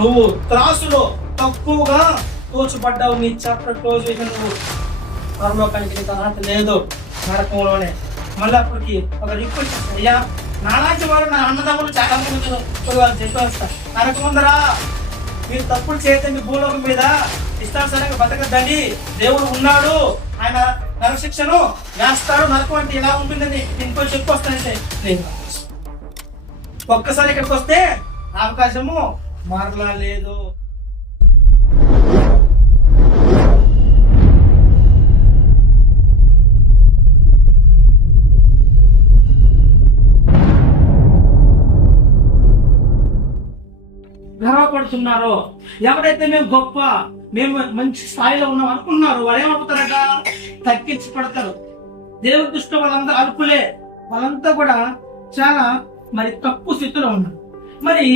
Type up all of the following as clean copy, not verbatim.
నువ్వు త్రాసులో తక్కువగా తోచబడ్డావు. నీ చాప్టర్ క్లోజ్ చేసి నువ్వు పరలోకానికి నీకు అర్హత లేదు, నరకంలోనే. మళ్ళీ అప్పటికి ఒక రిక్వెస్ట్ చేస్తాను, అయ్యా నాలాంటి వారు నా అన్నదమ్ములు చాలా మంది వాళ్ళు చెప్పేస్తా, నరకముందరా మీరు తప్పులు చేయదండి, భూలోకం మీద ఇష్టానుసారంగా బతకద్దండి, దేవుడు ఉన్నాడు, ఆయన నరశిక్షను వేస్తాడు, నరకం అంటే ఇలా ఉంటుందని ఇంకో చెప్పొస్తానంటే లేదు. ఒక్కసారి ఇక్కడికి వస్తే అవకాశము మరలా లేదు. గర్వపడుతున్నారో, ఎవరైతే మేము గొప్ప, మేము మంచి స్థాయిలో ఉన్నాం అనుకున్నారో వాళ్ళు ఏమవుతారట? తగ్గించబడతారు. దేవుడి దృష్టిలో వాళ్ళందరూ అల్పులే, వాళ్ళంతా కూడా చాలా మరి తక్కువ స్థితిలో ఉన్నారు. మరి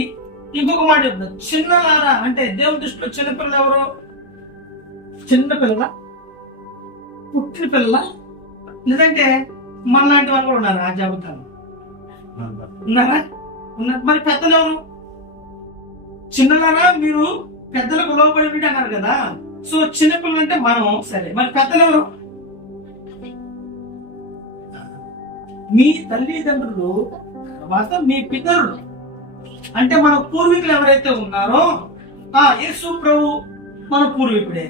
ఇంకొక మాట చెప్తారు, చిన్నలారా అంటే దేవుని దృష్టిలో చిన్నపిల్లలు ఎవరు? చిన్నపిల్లల, పుట్టిన పిల్లల, లేదంటే మనలాంటి వాళ్ళు కూడా ఉన్నారు ఆ జాబితాలో? ఉన్నారా? ఉన్నారు. మరి పెద్దలు ఎవరు? చిన్నలారా మీరు పెద్దలకు లోబడి అన్నారు కదా, సో చిన్నపిల్లలు అంటే మనం, సరే మరి పెద్దలు ఎవరు? మీ తల్లిదండ్రులు, తర్వాత మీ పితరులు, అంటే మన పూర్వీకులు ఎవరైతే ఉన్నారో, యేసు ప్రభు మన పూర్వీకుడే,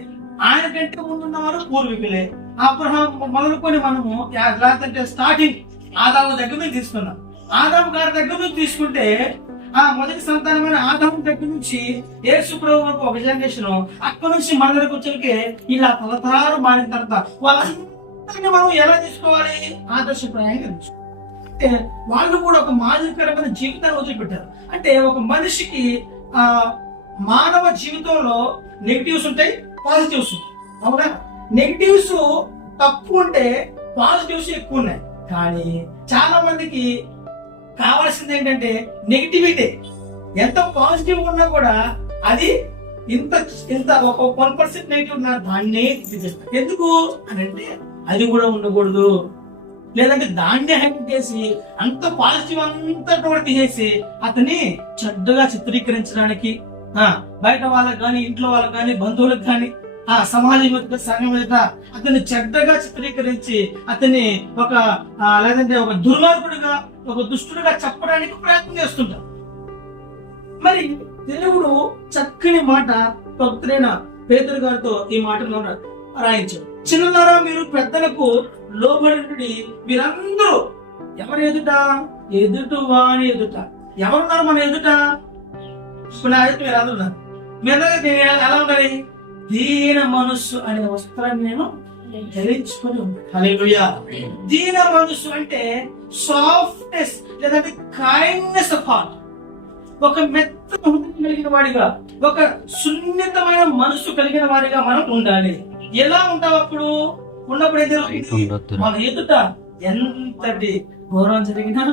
ఆయన కంటే ముందున్నవారు పూర్వీకులే. అబ్రహాం మొదలుకొని మనము లేదంటే స్టార్టింగ్ ఆదాము దగ్గర నుంచి తీసుకున్నాం. ఆదాము గారి దగ్గర నుంచి తీసుకుంటే ఆ మొదటి సంతానమైన ఆదాము దగ్గర నుంచి యేసు ప్రభు వరకు ఒక జనరేషన్, అక్కడ నుంచి మన దగ్గరకు వచ్చేకే ఇలా తరతరాలు మారిన తర్వాత వాళ్ళందరినీ మనం ఎలా తీసుకోవాలి? ఆదర్శప్రాయంగా తీసుకోవాలి. అంటే వాళ్ళు కూడా ఒక మాదిరికరమైన జీవితాన్ని వదిలిపెట్టారు. అంటే ఒక మనిషికి మానవ జీవితంలో నెగిటివ్స్ ఉంటాయి, పాజిటివ్స్ ఉంటాయి, అవునా? నెగిటివ్స్ తక్కువ ఉంటే పాజిటివ్స్ ఎక్కువ ఉన్నాయి. కానీ చాలా మందికి కావాల్సింది ఏంటంటే నెగిటివిటీ. ఎంత పాజిటివ్ ఉన్నా కూడా అది ఇంత ఒక 1% నెగిటివ్ ఉన్నా దాన్నే తీసేస్తారు. ఎందుకు అని అంటే అది కూడా ఉండకూడదు, లేదంటే దాన్నే హ్యాంగ్ చేసి అంత పాజిటివ్ అంతా కూడా తీసేసి అతన్ని చెడ్డగా చిత్రీకరించడానికి బయట వాళ్ళకి కానీ, ఇంట్లో వాళ్ళకి కానీ, బంధువులకు కానీ, సమాజం యొక్క సంఘం మీద అతన్ని చెడ్డగా చిత్రీకరించి అతన్ని ఒక లేదంటే ఒక దుర్మార్గుడిగా, ఒక దుష్టుడిగా చెప్పడానికి ప్రయత్నం చేస్తుంటారు. మరి దేవుడు చక్కని మాట భక్తుడైన పేతురు గారితో ఈ మాటను రాయించాడు. చిన్నలారా మీరు పెద్దలకు లోబడి మీరందరూ ఎవరు ఎదుట? వాని ఎదుట. ఎవరున్నారు మన ఎదుట? ఇప్పుడు నా ఎదుట మీరు అందరూ ఉన్నారు. మీరు ఎలా ఉండాలి? దీన మనస్సు అనే వస్త్రాన్ని నేను ధరించుకొని ఉంటాను. హల్లెలూయా. దీన మనస్సు అంటే సాఫ్ట్నెస్ లేదంటే కైండ్నెస్ ఆఫ్ హార్ట్. ఒక మెత్త హృదయం కలిగిన వాడిగా, ఒక సున్నితమైన మనస్సు కలిగిన వాడిగా మనం ఉండాలి. ఎలా ఉంటావు అప్పుడు? ఉన్నప్పుడు మన ఎదుట ఎంతటి గౌరవం జరిగినా,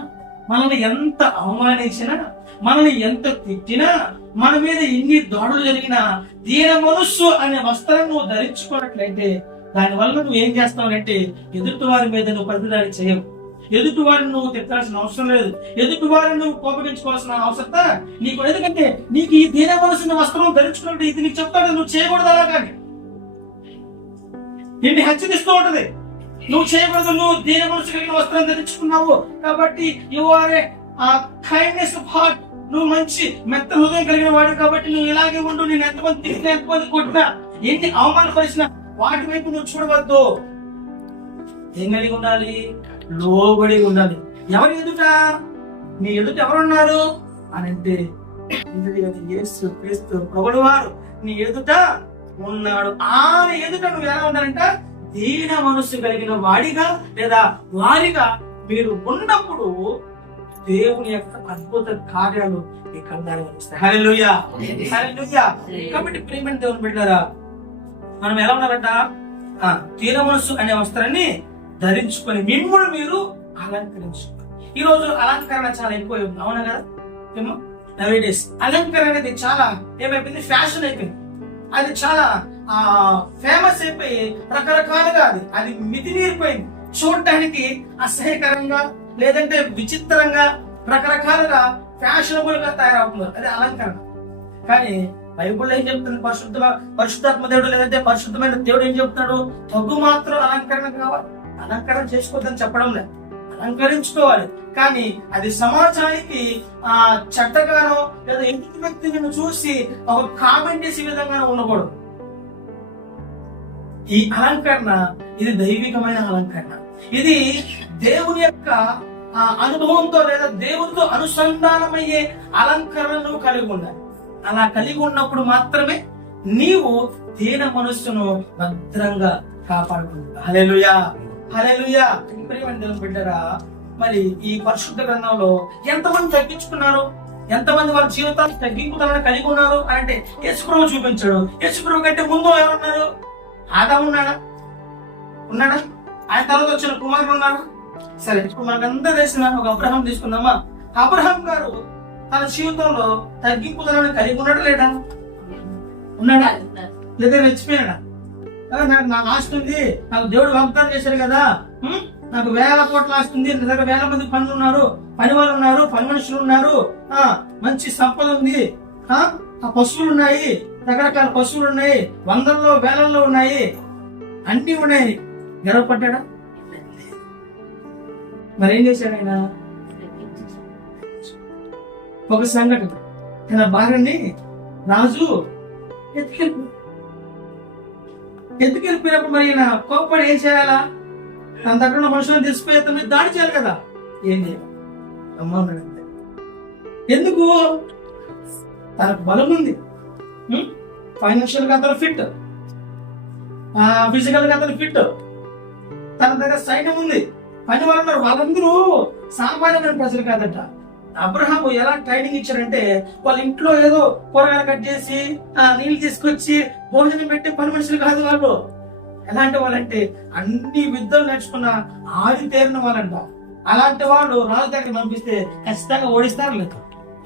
మనల్ని ఎంత అవమానించినా, మనల్ని ఎంత తిట్టినా, మన మీద ఎన్ని దాడులు జరిగినా దీన మనస్సు అనే వస్త్రం నువ్వు ధరించుకున్నట్లయితే దానివల్ల నువ్వు ఏం చేస్తావంటే ఎదుటి వారి మీద నువ్వు ప్రతిదాడి చేయవు. ఎదుటి వారిని నువ్వు తిట్టాల్సిన అవసరం లేదు, ఎదుటి వారిని నువ్వు కోపగించుకోవాల్సిన అవసరత నీకు. ఎందుకంటే నీకు ఈ దీన మనస్సు వస్త్రం ధరించుకున్నట్టు ఇది నీకు చెప్తాడు, నువ్వు చేయకూడదు. అలా కానీ నిన్ను హెచ్చరిస్తూ ఉంటది, నువ్వు చేయకూడదు, నువ్వు దీన మనస్సు కలిగిన వస్త్రం ధరించుకున్నావు కాబట్టి you are a kindness of heart. నువ్వు మంచి మెత్త హృదయం కలిగిన వాడు కాబట్టి నువ్వు ఇలాగే ఉండు. నేను ఎంతమంది తిట్టినా, ఎంతమంది కొట్టినా, ఎన్ని అవమానపరిచినా వాటి వైపు నువ్వు చూడవద్దు. ఏం కలిగి ఉండాలి? లోబడి ఉండాలి. ఎవరి ఎదుట? నీ ఎదుట ఎవరున్నారు అని అంటే యేసు క్రీస్తు ప్రభువు వారు నీ ఎదుట ఉన్నాడు. ఆయన ఎదుట నువ్వు ఎలా ఉండాలంట? దీన మనస్సు కలిగిన వాడిగా లేదా వారిగా మీరు ఉన్నప్పుడు దేవుని యొక్క అద్భుత కార్యాలు మీ కళ్ళారా కనిపిస్తాయి. హల్లెలూయా, హల్లెలూయా. కాబట్టి ప్రియమైన దేవుని బిడ్డలారా, మనం ఎలా ఉన్నారంట? దీన మనస్సు అనే వస్త్రాన్ని ధరించుకొని మిమ్మల్ని మీరు అలంకరించుకోండి. ఈ రోజు అలంకరణ చాలా ఎక్కువ ఉంది, అవునా కదా? ఏమో నవేడేస్ అలంకరణ అనేది చాలా ఏమైపోయింది? ఫ్యాషన్ అయిపోయింది. అది చాలా ఫేమస్ అయిపోయి రకరకాలుగా అది మితిమీరిపోయింది. చూడటానికి అసహ్యకరంగా లేదంటే విచిత్రంగా రకరకాలుగా ఫ్యాషనబుల్ గా తయారవుతున్నారు. అది అలంకరణ. కానీ బైబుల్ ఏం చెప్తుంది? పరిశుద్ధాత్మ దేవుడు లేదంటే పరిశుద్ధమైన దేవుడు ఏం చెప్తున్నాడు? తగ్గు మాత్రం అలంకరణ కావాలి, అలంకరణ చేసుకోవద్దని చెప్పడం లేదు, అలంకరించుకోవాలి. కానీ అది సమాజానికి చెడ్డగానో లేదా ఎదుటి వ్యక్తి నిన్ను చూసి ఒక కామెంట్ చేసే విధంగా ఉండకూడదు. ఈ అలంకరణ ఇది దైవికమైన అలంకరణ. ఇది దేవుని యొక్క అనుభవంతో లేదా దేవునితో అనుసంధానమయ్యే అలంకరణను కలిగి ఉండాలి. అలా కలిగి ఉన్నప్పుడు మాత్రమే నీవు దీన మనస్సును భద్రంగా కాపాడుకుంటావు. హల్లెలూయా, హల్లెలూయా. ప్రియమైన దేవుని బిడ్డరా, మరి ఈ పరిశుద్ధ గ్రంథంలో ఎంతమంది తగ్గించుకున్నారు? ఎంతమంది వారి జీవితాన్ని తగ్గింపుతలను కలిగి ఉన్నారు అంటే యేసుప్రభు చూపించాడు. యేసుప్రభు కంటే ముందు ఎవరున్నారు? ఆదాము ఉన్నాడా? ఆయన తర్వాత వచ్చిన కుమారుడు ఉన్నాడు. సరే, ఇప్పుడు మనకంతా తెలిసిన ఒక అబ్రహాం తీసుకుందామా? అబ్రహాం గారు తన జీవితంలో తగ్గింపుతలను కలిగి ఉన్నాడు లేడా? ఉన్నాడా? లేదా రెచ్చిపోయాడా? నాకు ఆస్తి ఉంది, నాకు దేవుడు వాగ్దానం చేశాడు కదా, నాకు వేల కోట్ల ఆస్తి ఉంది, నా దగ్గర వేల మంది పనులు ఉన్నారు, పని వాళ్ళు ఉన్నారు, పని మనుషులు ఉన్నారు, మంచి సంపద ఉంది, ఆ పశువులు ఉన్నాయి, రకరకాల పశువులు ఉన్నాయి, వందల్లో వేలల్లో ఉన్నాయి, అన్ని ఉన్నాయి. గర్వపడ్డా? మరేం చేశాడు ఆయన? ఒక సంఘటన, తన భార్యని రాజు ఎత్తుకెళ్ళిపోయినప్పుడు మరి ఈయన కోప్పడి ఏం చేయాలా? తన దగ్గర ఉన్న మనుషులను తీసుకుపోయి అతని మీద దాడి చేయాలి కదా. ఏం చేయాలి? అమ్మ ఎందుకు? తనకు బలం ఉంది, ఫైనాన్షియల్ గా అతను ఫిట్, ఫిజికల్ గా అతను ఫిట్, తన దగ్గర సైన్యం ఉంది, పని వాళ్ళు ఉన్నారు. వాళ్ళందరూ సామాన్యమైన ప్రజలు కాదట. అబ్రహాము ఎలా ట్రైనింగ్ ఇచ్చారంటే, వాళ్ళ ఇంట్లో ఏదో కూరగాయలు కట్ చేసి నీళ్లు తీసుకొచ్చి భోజనం పెట్టి పని మనుషులు కాదు వాళ్ళు. ఎలాంటి వాళ్ళంటే అన్ని విద్యలు నేర్చుకున్న ఆరితేరిన వాళ్ళంట. అలాంటి వాళ్ళు రాజు దగ్గర పంపిస్తే ఖచ్చితంగా ఓడిస్తారు. లేదు,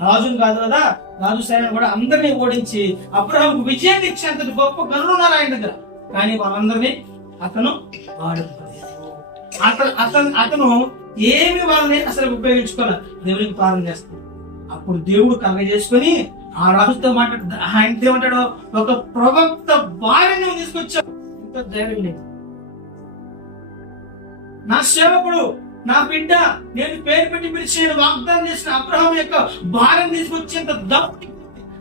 రాజుని కాదు కదా, రాజు సైన్యం కూడా అందరినీ ఓడించి అబ్రహాముకు విజయాన్ని ఇచ్చేంత గొప్ప గనులు ఉన్నారు ఆయన దగ్గర. కానీ వాళ్ళందరినీ అతను అతను ఏమి వాళ్ళని అసలు ఉపయోగించుకోవాలి, దేవునికి ప్రార్థన చేస్తాడు. అప్పుడు దేవుడు కలగజేసుకొని ఆ రాజుతో మాట్లాడు. ఆయన ఏమంటాడు? ఒక ప్రవక్త భార్యను తీసుకొచ్చావు. ఇంత ధైర్యం లేదు. నా సేవకుడు, నా బిడ్డ, నేను పేరు పెట్టి పిలిచి వాగ్దానం చేసిన అబ్రహాం యొక్క భార్యను తీసుకొచ్చేంత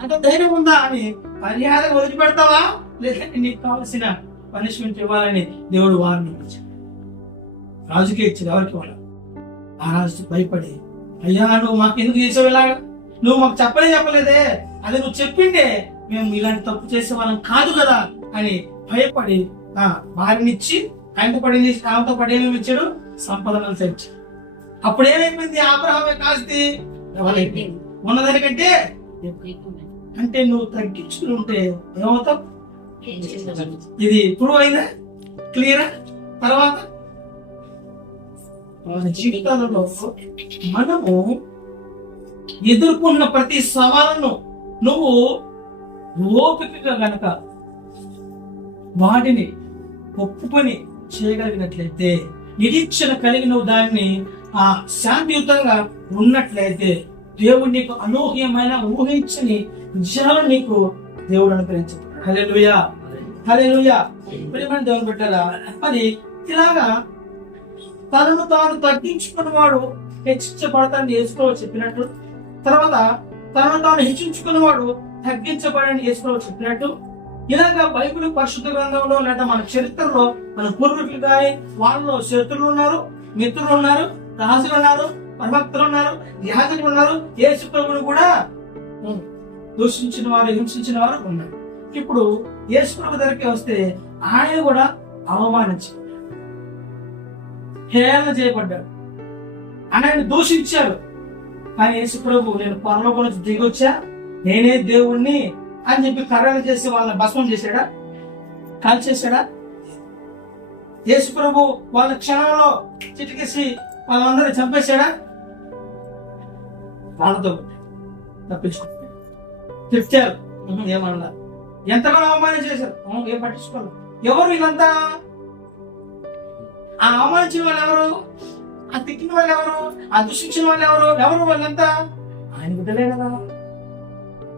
అంత ధైర్యం ఉందా అని మర్యాద వదిలిపెడతావా? లేదంటే నీకు కావాల్సిన పనిష్మెంట్ ఇవ్వాలని దేవుడు వారిని ఇచ్చాడు. రాజుకే ఇచ్చాడు. ఎవరికి? వాళ్ళు. ఆ రాజు భయపడి, అయ్యా నువ్వు మాకు ఎందుకు చేసావు ఇలాగా? నువ్వు మాకు చెప్పలేదే, అదే నువ్వు చెప్పిండే మేము ఇలాంటి తప్పు చేసే వాళ్ళం కాదు కదా అని భయపడి భార్యనిచ్చి ఆయనతో పడింది. ఆమెతో పడి ఏమేమి ఇచ్చాడు? సంపదలను తెచ్చాడు. అప్పుడు ఏమైపోయింది? అబ్రహాం యొక్క ఆస్తి ఉన్నదానికంటే అంటే నువ్వు తగ్గించుకుని ఉంటే ఏమవుతావు? ఇది ప్రూవ్ అయిందా? క్లియరా? తర్వాత జీవితాలలో మనము ఎదుర్కొన్న ప్రతి సవాలను నువ్వు ఓపికగా గనక వాటిని ఒప్పుకొని చేయగలిగినట్లయితే, నిరీక్షణ కలిగి నువ్వు దాన్ని శాంతియుతంగా ఉన్నట్లయితే, దేవుడు నీకు అనూహ్యమైన ఊహించని విజయాలను నీకు దేవుడు అనుగ్రహించాడు. హల్లెలూయా, హల్లెలూయా. ప్రియమైన దేవుని బిడ్డలారా, మరి ఇలాగా తనను తాను తగ్గించుకున్నవాడు హెచ్చించబడతానని యేసుప్రభువు చెప్పినట్టు, తర్వాత తనను తాను హెచ్చించుకున్నవాడు తగ్గించబడని యేసుప్రభువు చెప్పినట్టు, ఇలాగా బైబిల్ పరిశుద్ధ గ్రంథంలో లేదా మన చరిత్రలో మన పూర్వీకులు కానీ వాళ్ళలో శత్రులు ఉన్నారు, మిత్రులు ఉన్నారు, రాజులు ఉన్నారు, ప్రవక్తలు ఉన్నారు, యాజకులు ఉన్నారు, యేసుప్రభువును కూడా దూషించిన వారు, హింసించిన వారు ఉన్నారు. ఇప్పుడు యేసుప్రభు దగ్గరికి వస్తే ఆయన కూడా అవమానించారు, హేళన చేయబడ్డాడు, ఆయన దూషించారు. కానీ యేసుప్రభు నేను పరలోకం నుంచి దిగి వచ్చా, నేనే దేవుణ్ణి అని చెప్పి కర్రలు చేసి వాళ్ళని భస్మం చేశాడా? కాల్ చేశాడా? యేసుప్రభు వాళ్ళ క్షణంలో చిటికేసి వాళ్ళందరినీ చంపేశాడా? వాళ్ళతో తప్పించుకుంటారు, తిట్టారు, ఏమన్నా ఎంతగానో అవమానం చేశారు, ఏం పట్టించుకోవాలి. ఎవరు వీళ్ళంతా? ఆ అవమానించిన వాళ్ళు ఎవరు? ఆ తిట్టిన వాళ్ళు ఎవరు? ఆ దూషించిన వాళ్ళు ఎవరు? ఎవరు వాళ్ళంతా? ఆయన బిడ్డలే కదా.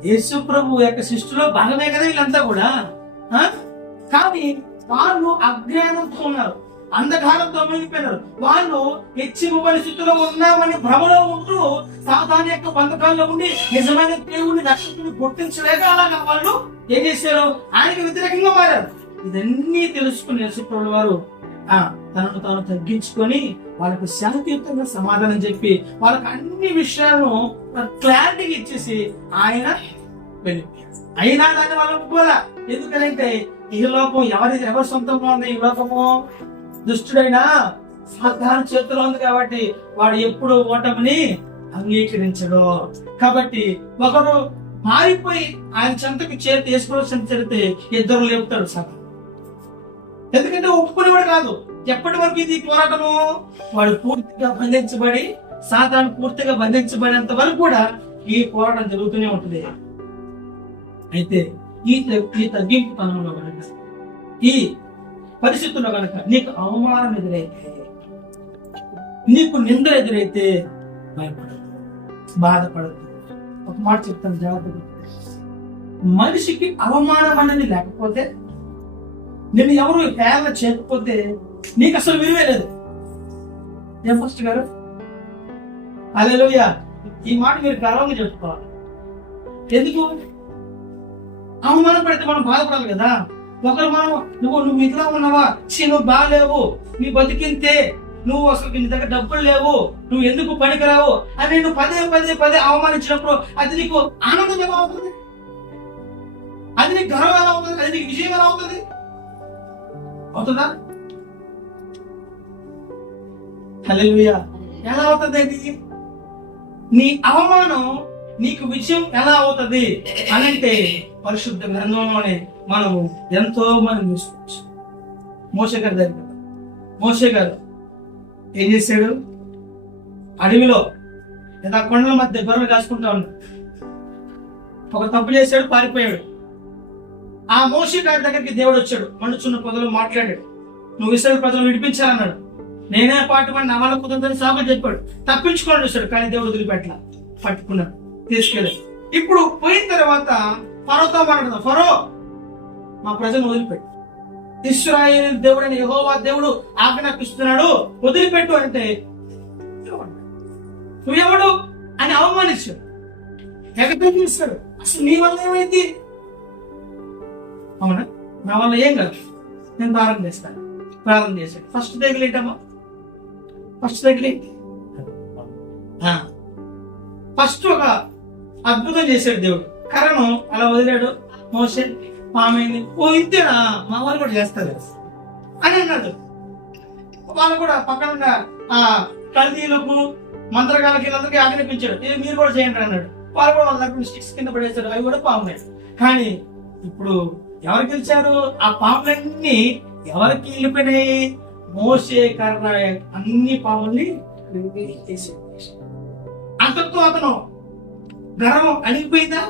యేసు ప్రభు యొక్క శిష్యులో భాగమే కదా వీళ్ళంతా కూడా. కానీ వాళ్ళు అజ్ఞానంతో ఉన్నారు, అంధకారంతో మిగిలిపోయినారు. వాళ్ళు హెచ్చింపు పరిస్థితుల్లో ఉన్నామని భ్రమలో ఉంటూ సాతాను యొక్క బంధకాల్లో ఉండి నిజమైన దేవుని రక్షకుని గుర్తించలేక అలాగా వాళ్ళు ఏం చేశారు, ఆయనకి వ్యతిరేకంగా మారారు. ఇదన్నీ తెలుసుకుని యేసుప్రభుల వారు తనను తాను తగ్గించుకొని వాళ్ళకు శాంతియుతంగా సమాధానం చెప్పి వాళ్ళకి అన్ని విషయాలను క్లారిటీగా ఇచ్చేసి ఆయన వెళ్ళిపోయారు. అయినా దాన్ని వాళ్ళు ఒప్పుకోలే. ఎందుకంటే ఈ లోకం ఎవరి సొంతంగా ఉంది? ఈ లోకము దుష్టుడైనా సాధారణ చేతిలో ఉంది కాబట్టి వాడు ఎప్పుడు ఓటమిని అంగీకరించడు. కాబట్టి ఒకరు మారిపోయి ఆయన చెంతకు తీసుకోవాల్సిన చెడితే ఇద్దరు లేపుతాడు సాతాను. ఎందుకంటే ఒప్పుకునేవాడు కాదు. ఎప్పటి వరకు ఇది పోరాటము? వాడు పూర్తిగా బంధించబడి, సాతాను పూర్తిగా బంధించబడినంత వరకు కూడా ఈ పోరాటం జరుగుతూనే ఉంటుంది. అయితే ఈ తగ్గింపు తనంలో కనుక, ఈ పరిస్థితుల్లో కనుక నీకు అవమానం ఎదురైతే, నీకు నింద ఎదురైతే భయపడదు, బాధపడదు. ఒక మాట చెప్తాను జాగ్రత్తగా. మనిషికి అవమానం అనేది లేకపోతే, నిన్ను ఎవరు హేళన చేయకపోతే నీకు అసలు విలువే లేదు. ఏం ఫస్ట్ గారు? హల్లెలూయా. ఈ మాట మీరు గర్వంగా చెప్పుకోవాలి. ఎందుకు? అవమానం పడితే మనం బాధపడాలి కదా. ఒకరు మనం నువ్వు ఇట్లా ఉన్నావా, నువ్వు బాగాలేవు, నీ బతికింతే, నువ్వు అసలు నీ దగ్గర డబ్బులు లేవు, నువ్వు ఎందుకు పనికిరావు అని నువ్వు పదే అవమానించినప్పుడు అది నీకు ఆనందం ఎలా అవుతుంది? అది నీకు గర్వం ఎలా అవుతుంది? అది నీకు విజయం ఎలా అవుతుంది? అవుతుందా? హల్లెలూయా. ఎలా అవుతుంది? అది నీ అవమానం నీకు విజయం ఎలా అవుతుంది అనంటే పరిశుద్ధ గ్రంథంలోనే మనము ఎంతో మంది చూసుకోవచ్చు. మోషే గారి దగ్గర మోషే గారు ఏం చేశాడు? అడవిలో లేదా కొండల మధ్య గొర్రెలు కాసుకుంటా ఉన్నాడు. ఒక తప్పు చేశాడు, పారిపోయాడు. ఆ మోషే గారి దగ్గరికి దేవుడు వచ్చాడు, మండుచున్న పొదలు మాట్లాడాడు. నువ్వు ఇశ్రాయేలు ప్రజలను విడిపించాలన్నాడు. నేనే పాటు పడి నా వాళ్ళ కుదరదని సాగు చెప్పాడు. తప్పించుకోండి చూశాడు, కానీ దేవుడు వదిలిపెట్టలా, పట్టుకున్నాడు, తీసుకెళ్ళాడు. ఇప్పుడు పోయిన తర్వాత ఫరోతో మాట్లాడదాం. ఫరో, మా ప్రజలను వదిలిపెట్టు, ఇశ్రాయేలు దేవుడని యెహోవా దేవుడు ఆజ్ఞాపిస్తున్నాడు, వదిలిపెట్టు అంటే నువ్వెవడు అని అవమానించాడు, ఎగతాళి చేస్తాడు. అసలు నీ వల్ల ఏమైంది? అవునా, నా వల్ల ఏం కాదు, నేను ప్రారంభం చేశాడు. ఫస్ట్ తగిలేటమ్మా, ఫస్ట్ ఒక అద్భుతం చేశాడు దేవుడు. కర్రను అలా వదిలాడు. మోసే పామైంది. ఓ ఇంతేనా, మా వాళ్ళు కూడా చేస్తారు అని అన్నాడు. వాళ్ళు కూడా పక్కన కల్దీలకు మంత్రగాలకి వీళ్ళందరికీ ఆజ్ఞాపించాడు, మీరు కూడా చేయండి అన్నాడు. వాళ్ళు కూడా వాళ్ళ దగ్గర స్టిక్స్ కింద పడేశారు, అవి కూడా పామున్నాయి. కానీ ఇప్పుడు ఎవరు గెలిచారు? ఆ పాములన్నీ ఎవరికి వెళ్ళిపోయినాయి? మోసే కర్ర అన్ని పాముల్ని అంతతో అతను గర్వం అణిగిపోయిందా?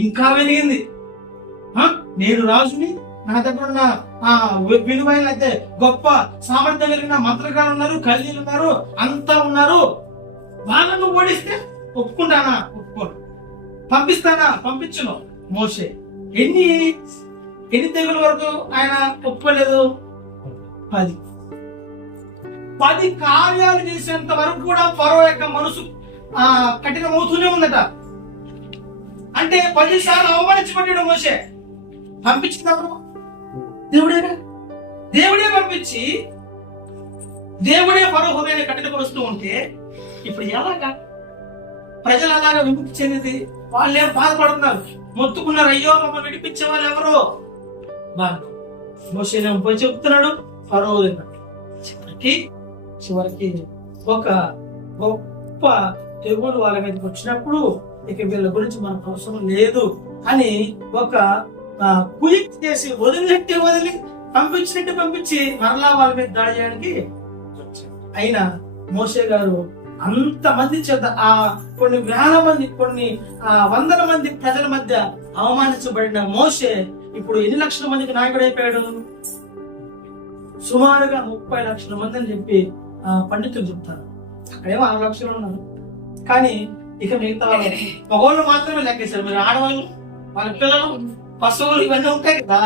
ఇంకా వెలిగింది. నేను రాజుని, నా దగ్గర ఉన్న విలువైన అయితే గొప్ప సామర్థ్యం కలిగిన మంత్రగాలు ఉన్నారు, కల్లీలు ఉన్నారు, అంతా ఉన్నారు. వాళ్ళను ఓడిస్తే ఒప్పుకుంటానా? ఒప్పుకోను. పంపిస్తానా? పంపించను. మోసే ఎన్ని తెగుల వరకు ఆయన ఒప్పుకోలేదు? 10 కార్యాలు చేసేంత వరకు కూడా ఫరో యొక్క మనసు కఠినమవుతూనే ఉందట. అంటే 10 సార్లు అవమానించబడ్డాడు మోసే. పంపించినప్పుడు దేవుడే పంపించి దేవుడే ఫరో హృదయాన్ని కఠినపరుస్తూ ఉంటే ఇప్పుడు ఎలాగా ప్రజలు అలాగా విముక్తి చెందింది? వాళ్ళేం బాధపడుతున్నారు, మొత్తుకున్నారు, అయ్యో మమ్మల్ని విడిపించే వాళ్ళు ఎవరో బాధ. మోసే పోయి చెప్తున్నాడు, ఫరో చివరికి ఒక గొప్ప తెగులు వాళ్ళ మీదకి వచ్చినప్పుడు ఇక వీళ్ళ గురించి మనకు అవసరం లేదు అని ఒక కులిక్ చేసి వదిలి పంపించి మరలా వాళ్ళ మీద దాడి చేయడానికి అయినా మోసే గారు అంతమంది చేత కొన్ని వేల మంది, కొన్ని వందల మంది ప్రజల మధ్య అవమానించబడిన మోసే ఇప్పుడు ఎన్ని లక్షల మందికి నాయకుడు అయిపోయాడు? సుమారుగా 30 లక్షల మంది అని చెప్పి పండితులు చెప్తారు. అక్కడేమో 6 లక్షలు ఉన్నారు, కానీ ఇక మిగతా మగవాళ్ళు మాత్రమే లెక్కేశారు. మరి ఆడవాళ్ళు, వాళ్ళ పిల్లలు, పశువులు ఇవన్నీ ఉంటాయి కదా,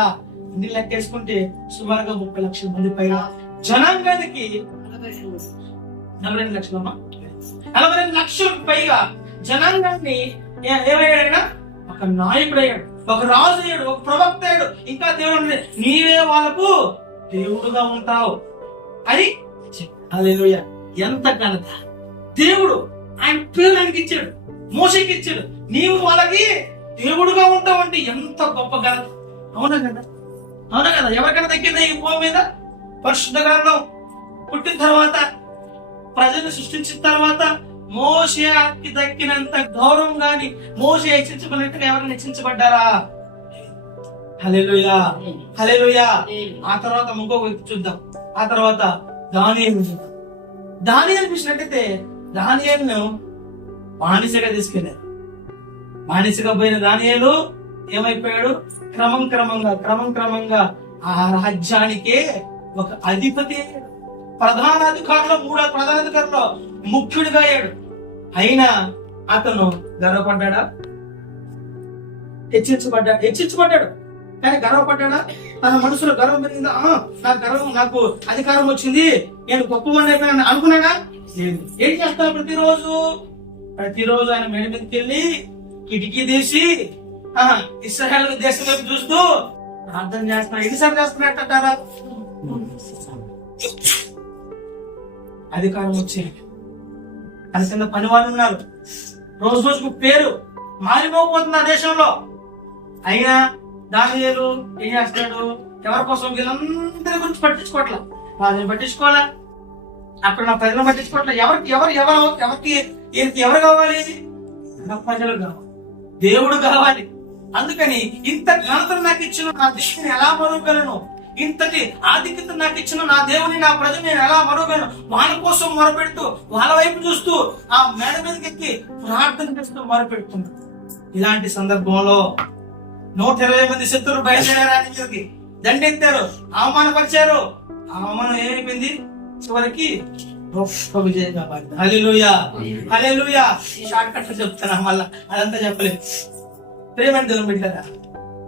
ఇన్ని లెక్కేసుకుంటే సుమారుగా 30 లక్షల మంది పైగా జనాంగానికి 42 లక్షలమ్మా 42 లక్షలకు పైగా జనాంగాన్ని ఏమయ్యాడైనా ఒక నాయకుడు అయ్యాడు, ఒక రాజు అయ్యాడు, ఒక ప్రవక్త అయ్యాడు. ఇంకా దేవుడు నీవే వాళ్ళకు దేవుడుగా ఉంటావు అని. హల్లెలూయా! ఎంత ఘనత! దేవుడు ఆయన పిల్లలకి ఇచ్చాడు, మోషేకి ఇచ్చాడు. నీవు వాళ్ళకి దేవుడుగా ఉంటావు అంటే ఎంత గొప్ప ఘనత! అవునా కదా? అవునా కదా? ఎవరికైనా తగ్గిందా ఈ భూమి మీద? పరిశుద్ధ గ్రంథం పుట్టిన తర్వాత, ప్రజలు సృష్టించిన తర్వాత మోషేకి దక్కినంత గౌరవం గాని, మోషే హెచ్చించబడినట్టుగా ఎవరైనా హెచ్చించబడ్డారా? హల్లెలూయా! హల్లెలూయా! ఆ తర్వాత ఇంకొక వ్యక్తి చూద్దాం. ఆ తర్వాత దానియేలు చూసినట్టయితే దానియేలును బానిసగా తీసుకెళ్లారు. బానిసగా పోయిన దానియేలు ఏమైపోయాడు? క్రమంగా ఆ రాజ్యానికే ఒక అధిపతి, ప్రధాన అధికారులు, 3 ప్రధాన అధికారులు ముఖ్యుడిగా అయ్యాడు. అయినా అతను గర్వపడ్డా? హెచ్చించబడ్డాడు కానీ గర్వపడ్డా? తన మనసులో గర్వం పెరిగిందా? నాకు అధికారం వచ్చింది, నేను గొప్పవాడిని అయిపోయాను అనుకున్నాడా? లేదు. ఏం చేస్తాడు? ప్రతిరోజు ఆయన మేడ మీదకి వెళ్ళి కిటికీ తీసి ఇశ్రాయేలు దేశం వైపు చూస్తూ ప్రార్థన చేస్తున్నా. ఎన్నిసార్లు చేస్తున్నట్టారా? అధికారం వచ్చింది. ఆయన కింద పని వాళ్ళు ఉన్నారు. రోజు రోజుకు పేరు మారిపోతుంది ఆ దేశంలో. అయినా దానియేలు ఏం చేస్తున్నాడు? ఎవరి కోసం? వీళ్ళందరి గురించి పట్టించుకోవట్లా, వాళ్ళని పట్టించుకోవాలా, అక్కడ నా ప్రజలను పట్టించుకోవట్లా. ఎవరు కావాలి? ప్రజలు కావాలి, దేవుడు కావాలి. అందుకని ఇంత ఘనతను నాకు ఇచ్చిన నా దేవుని ఎలా మరుగలను? ఇంతటి ఆధిక్యత నాకు ఇచ్చిన నా దేవుని, నా ప్రజలు నేను ఎలా మరుగలను? వాళ్ళ కోసం మొరపెడుతూ, వాళ్ళ వైపు చూస్తూ, ఆ మేడ మీదకి ఎక్కి ప్రార్థన చేస్తూ మొరపెడుతున్నాడు. ఇలాంటి సందర్భంలో 120 మంది శత్రువులు బయలుదేరారు. ఆయన మీదకి దండెత్తారు, అవమానపరిచారు. అవమానం ఏమైపోయింది? చివరికి గొప్ప విజయంగా మారింది. హల్లెలూయా! హల్లెలూయా! షార్ట్ కట్ చెప్తాను, మళ్ళా అదంతా చెప్పలేదు. ప్రేమని దేవుని బిడ్డలారా,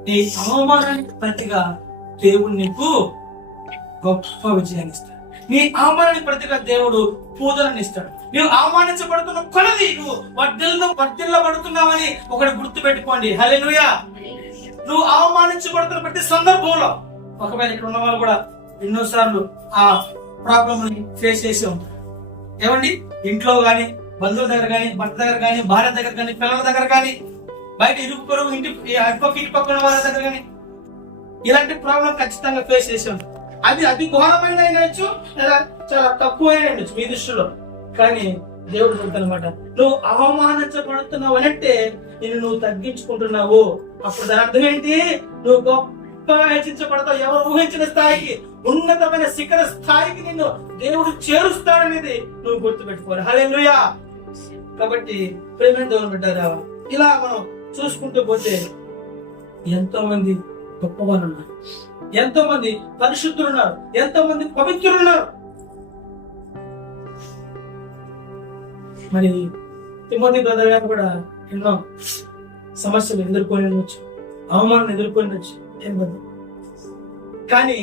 నీ అవమానానికి ప్రతిగా దేవుడు నీకు గొప్ప విజయాన్ని ఇస్తాడు. నీ అవమానానికి ప్రతిగా దేవుడు పూజలను ఇస్తాడు. నువ్వు అవమానించబడుతున్న కొలది నువ్వు వర్ధిల్లబడుతున్నావని ఒకటి గుర్తు పెట్టుకోండి. హల్లెలూయా! నువ్వు అవమానించబడుతున్న ప్రతి సందర్భంలో, ఒకవేళ ఇక్కడ ఉన్న వాళ్ళు కూడా ఎన్నోసార్లు ఆ ప్రాబ్లమ్ ని ఫేస్ చేసి ఉంటారు. ఏమండి? ఇంట్లో గాని, బంధువుల దగ్గర గాని, భర్త దగ్గర గాని, భార్య దగ్గర గాని, పిల్లల దగ్గర గాని, బయట ఇరుగు పొరుగు ఇంటి పక్కన వాళ్ళ దగ్గర గాని ఇలాంటి ప్రాబ్లం ఖచ్చితంగా ఫేస్ చేసి ఉంటారు. అది అతి ఘోరమైన అయినచ్చు, లేదా చాలా తక్కువ అయినచ్చు మీ దృష్టిలో. కానీ దేవుడు చెప్తానమాట, నువ్వు అవమానించబడుతున్నావు అంటే నువ్వు తగ్గించుకుంటున్నావు. అప్పుడు దాని అర్థం ఏంటి? నువ్వు గొప్పగా హెచ్చించబడతావు. ఎవరు ఊహించిన స్థాయికి, ఉన్నతమైన శిఖర స్థాయికి నిన్ను దేవుడు చేరుస్తాడనేది నువ్వు గుర్తుపెట్టుకోవాలి. హల్లెలూయా! కాబట్టి ప్రేమ దేవుని బిడ్డలారా, ఇలా మనం చూసుకుంటూ పోతే ఎంతో మంది గొప్పవారు ఉన్నారు, ఎంతో మంది పరిశుద్ధులు ఉన్నారు, ఎంతో మంది పవిత్రులు ఉన్నారు. మరి తిమోతి బ్రదర్ గారు కూడా ఎన్నో సమస్యలు ఎదుర్కొని ఉండొచ్చు, అవమానం ఎదుర్కొని ఉండొచ్చు. కానీ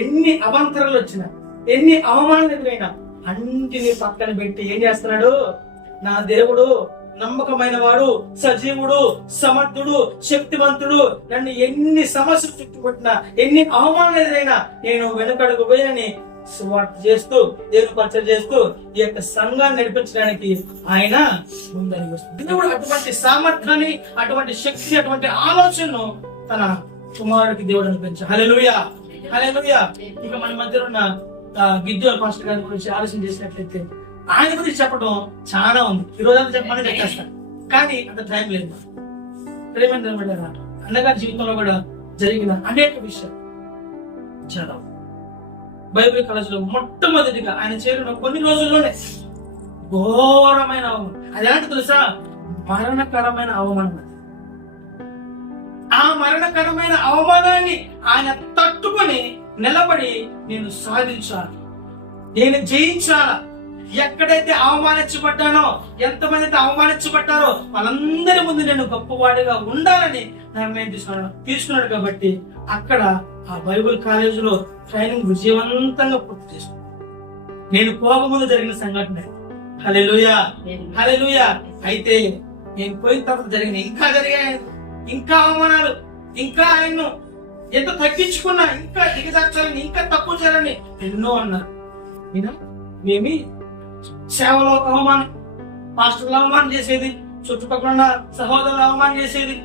ఎన్ని అవాంతరాలు వచ్చినా, ఎన్ని అవమానాలు ఎదురైనా అన్నిటినీ పక్కన పెట్టి ఏం చేస్తున్నాడు? నా దేవుడు నమ్మకమైన వాడు, సజీవుడు, సమర్థుడు, శక్తివంతుడు. నన్ను ఎన్ని సమస్యలు చుట్టుకొట్టినా, ఎన్ని అవమానాలు ఎదురైనా నేను వెనుకడుగు పోయినని సువార్త చేస్తూ, దేవుని పరిచయం చేస్తూ ఈ యొక్క సంఘాన్ని నడిపించడానికి ఆయన ముందరికి వస్తుంది. దేవుడు అటువంటి సామర్థ్యాన్ని, అటువంటి శక్తి, అటువంటి ఆలోచనను తన కుమారుడికి దేవుడు అనిపించాడు. హల్లెలూయా! హల్లెలూయా! ఇక మన మధ్య ఉన్న గిద్యోను పాస్టర్ గారి గురించి ఆలోచన చేసినట్లయితే ఆయన గురించి చెప్పడం చాలా ఉంది. ఈ రోజంతా చెప్పమని చెప్పేస్తాను, కానీ అంత టైం లేదు. ప్రేమ అన్నగారి జీవితంలో కూడా జరిగిన అనేక విషయాలు చాలా. బైబిల్ కాలేజీలో మొట్టమొదటిగా ఆయన చేరిన కొన్ని రోజుల్లోనే ఘోరమైన అవమానం. అదేంటి తెలుసా? మరణకరమైన అవమానం. ఆ మరణకరమైన అవమానాన్ని ఆయన తట్టుకొని నిలబడి, నేను సాధించాలి, నేను జయించాలా, ఎక్కడైతే అవమానించబడ్డానో, ఎంతమంది అయితే అవమానించబడ్డారో వాళ్ళందరి ముందు నేను గొప్పవాడిగా ఉండాలని నిర్ణయం తీసుకున్నాడు. కాబట్టి అక్కడ ఆ బైబిల్ కాలేజీలో ట్రైనింగ్ విజయవంతంగా పూర్తి చేసుకున్నాను. నేను పోకముందు జరిగిన సంఘటన. హల్లెలూయా, హల్లెలూయా. అయితే నేను పోయిన తర్వాత జరిగాయి ఇంకా అవమానాలు, ఇంకా ఆయన్ను ఎంత తగ్గించుకున్నా, ఇంకా దిగజార్చాలని, ఇంకా తక్కువ చేయాలని ఎన్నో అన్నారు. మేమి సేవలో అవమానం, మాస్టర్లు అవమానం చేసేది, చుట్టుపక్కల ఉన్న సహోదరులు అవమానం చేసేది,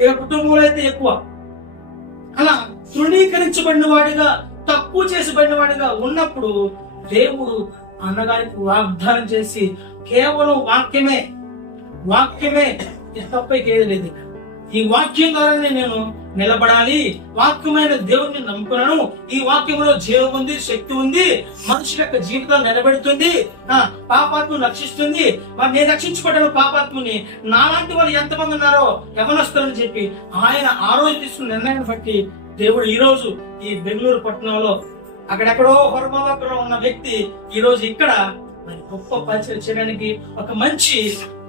ఇక కుటుంబంలో అయితే ఎక్కువ. అలా తృణీకరించబడిన వాడిగా, తక్కువ చేసిబడిన వాడిగా ఉన్నప్పుడు దేవుడు అన్నగారికి వాగ్దానం చేసి కేవలం వాక్యమే తప్పైకేది లేదు. ఈ వాక్యం ద్వారానే నేను నిలబడాలి, వాక్యమైన దేవుడిని నమ్ముకున్నాను, ఈ వాక్యంలో జీవం ఉంది, శక్తి ఉంది, మనుషుల యొక్క జీవితాలు నిలబెడుతుంది, పాపాత్మను రక్షిస్తుంది, మరి నేను రక్షించుకోవడం పాపాత్ముని, నాలాంటి వాళ్ళు ఎంతమంది ఉన్నారో యవనస్తులని చెప్పి ఆయన ఆ రోజు తీసుకున్న నిర్ణయాన్ని బట్టి దేవుడు ఈ రోజు ఈ బెంగళూరు పట్టణంలో అక్కడెక్కడో హొరమలో ఉన్న వ్యక్తి ఈ రోజు ఇక్కడ మరి గొప్ప పరిచయం చేయడానికి, ఒక మంచి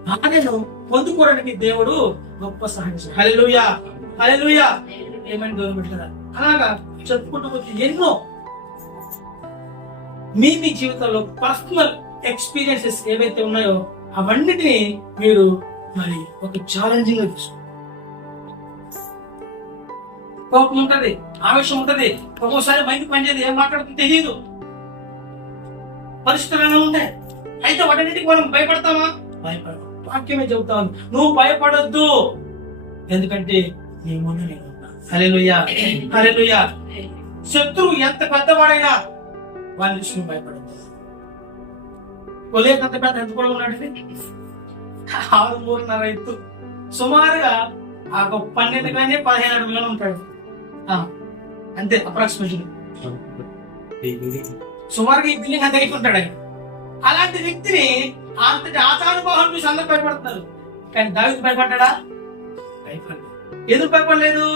భార్యను పొందుకోవడానికి దేవుడు గొప్ప సహాయం. హల్లెలూయా, హల్లెలూయా. ఏమని దేవుని బిడ్డలారా, అలాగా చెప్పుకుంటూ పోతే ఎన్నో మీ జీవితంలో పర్సనల్ ఎక్స్పీరియన్సెస్ ఏవైతే ఉన్నాయో అవన్నిటిని మీరు మరి ఒక ఛాలెంజింగ్ గా తీసుకోండి. కోపం ఉంటది, ఆవేశం ఉంటది, ఒక్కోసారి మైండ్ పనిచేది, ఏం మాట్లాడుతుందో తెలియదు, పరిస్థితులు ఉంటాయి. అయితే వాటన్నిటికి మనం భయపడతామా? భయపడ. వాక్యమే చెబుతాను, నువ్వు భయపడొద్దు, ఎందుకంటే నీ ముందు నేను ఉన్నాను. హల్లెలూయా, హల్లెలూయా. శత్రువు ఎంత పెద్దవాడైనా వాళ్ళ నుంచి నువ్వు భయపడద్దు. కొలేకంత పెద్ద ఎంత కూడా ఉన్నాడు, 6.5 ఎత్తు, సుమారుగా 12 కానీ 15 అడుగులు ఉంటాడు అంతే, అప్రాక్సిమేట్లీ. సుమారుగా ఈ బిల్డింగ్ అంత ఉంటాడు ఆయన. అలాంటి వ్యక్తిని అంతటి ఆచారభావం చూసి అందరూ భయపడుతున్నారు. కానీ దావీదు భయపడ్డా? భయపడలేదు. ఎందుకు భయపడలేదు?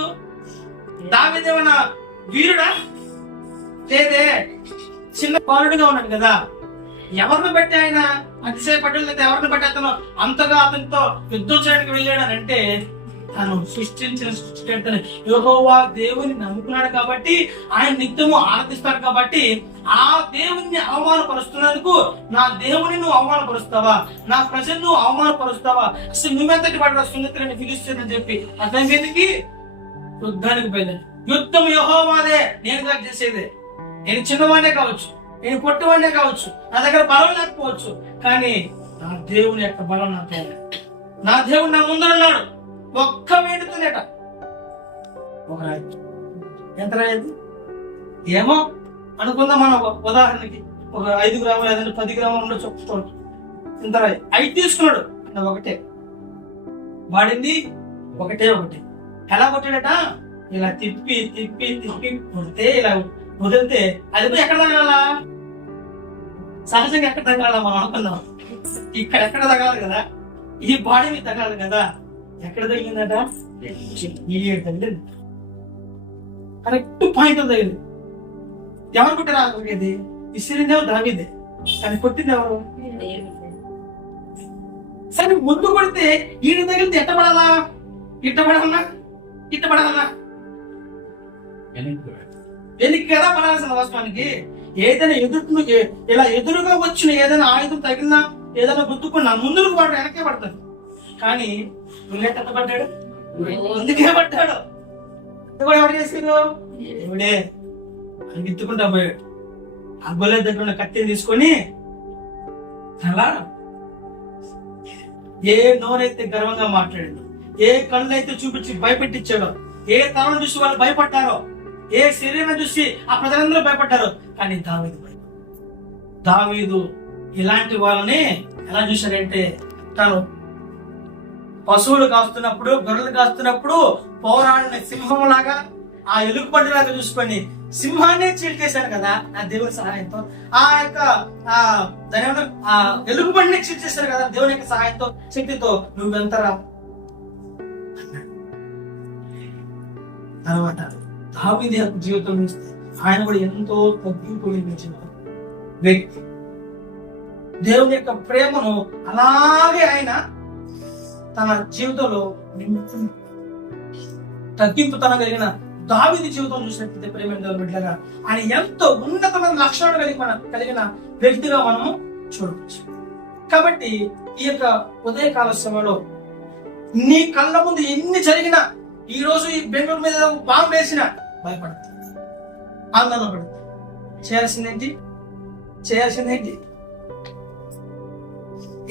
దావీదు ఏమన్నా వీరుడా? లేదే, చిన్న బాలుడుగా ఉన్నాడు కదా. ఎవరిని బట్టి ఆయన అతిశయపడ్డా, లేదా ఎవరిని బట్టి అతను అంతగా అతనితో యుద్ధం చేయడానికి వెళ్ళాడనంటే తను సృష్టించిన సృష్టికర్తని యెహోవా దేవుని నమ్ముకున్నాడు కాబట్టి, ఆయన నిత్యము ఆరాధిస్తాడు కాబట్టి, ఆ దేవుని అవమానపరుస్తున్నందుకు నా దేవుని నువ్వు అవమానపరుస్తావా, నా ప్రజలు నువ్వు అవమానపరుస్తావా, అసలు నువ్వెంతటి వాడు సున్నితులని పిలుస్తుందని చెప్పి అతని మీదకి యుద్ధానికి పోయింది. యుద్ధం యెహోవాదే, నేను చేసేదే. నేను చిన్నవాడే కావచ్చు, నేను పొట్టివాడే కావచ్చు, నా దగ్గర బలం లేకపోవచ్చు, కానీ నా దేవుని యొక్క బలం నాతో, నా దేవుడు నా ముందరున్నాడు. ఒక్క వేడుతోనేట ఒక రాయి, ఎంత రాయేది ఏమో అనుకుందాం మనం. ఉదాహరణకి ఒక 5 గ్రాములు, లేదంటే 10 గ్రాములు ఉండొచ్చు, ఇంత రాయి 5 తీసుకున్నాడు. ఒకటే వాడింది, ఒకటే. ఎలా కొట్టాడట? ఇలా తిప్పి తిప్పి తిప్పి కొడితే, ఇలా వదిలితే అది పోయి ఎక్కడ తగలాలా? సహజంగా ఎక్కడ తగలాలా మనం అనుకుందాం, ఎక్కడ తగలాలి కదా, ఈ బాడీ మీద తగలాలి కదా. ఎక్కడ తగిలిందట? కరెక్ట్ పాయింట్ తగిలింది. ఎవరు కొట్టారు? ఆగేది ఇసిరిందేమో దావీదే, కానీ కొట్టింది ఎవరు? సరే, ముందు కొడితే ఈయన తగిలితే ఎట్టబడాలా? ఇట్టబడాలన్నా వెనక్కి కదా పడాల్సిన వాస్తవానికి. ఏదైనా ఇలా ఎదురుగా వచ్చిన ఏదైనా ఆయుధం తగిలినా, ఏదైనా గుర్తుకున్నా ముందుకు వాడు వెనకే పడతాడు. కానీ బుల్లెట్ ఎంత పడ్డాడు? ముందుకే పడ్డాడు. ఎవరు చేసారు? ఎవడే అని ఎత్తుకుంటా పోయాడు. ఆ బుల్లెట్ దగ్గర ఉన్న కత్తిని తీసుకొని అలా ఏ నోరైతే గర్వంగా మాట్లాడిందో, ఏ కళ్ళైతే చూపించి భయపెట్టించాడో, ఏ తరం చూసి వాళ్ళు భయపడ్డారో, ఏ శరీరం చూసి ఆ ప్రజలందరూ భయపడ్డారు, కానీ దావీదు ఇలాంటి వాళ్ళని ఎలా చూశాడంటే, తను పశువులు కాస్తున్నప్పుడు, గొర్రెలు కాస్తున్నప్పుడు పౌరాణిన సింహం లాగా, ఆ ఎలుగుబంటి లాగా చూసుకొని సింహాన్ని చీల్చేశాడు కదా ఆ దేవుని సహాయంతో. ఆ యొక్క ఎలుగుబంటిని చీల్చేశాడు కదా దేవుని యొక్క సహాయంతో, శక్తితో. నువ్వెంతరా? తర్వాత దావీదు జీవితం ఇస్తే ఆయన కూడా ఎంతో తగ్గింపు వ్యక్తి. దేవుని యొక్క ప్రేమను అలాగే ఆయన తన జీవితంలో తగ్గింపుతనం కలిగిన దావీదు జీవితం చూసినట్లయితే ప్రేమ దేవుని బిడ్డలారా, ఆయన ఎంతో ఉన్నతమైన లక్షణాలు కలిగిన వ్యక్తిగా మనము చూడవచ్చు. కాబట్టి ఈ యొక్క ఉదయకాల సమయంలో నీ కళ్ళ ముందు ఎన్ని జరిగినా, ఈ రోజు ఈ బెంగళూరు మీద బాంబు వేసినా భయపడదు, ఆందోళన పడదు. చేయాల్సిందేంటి?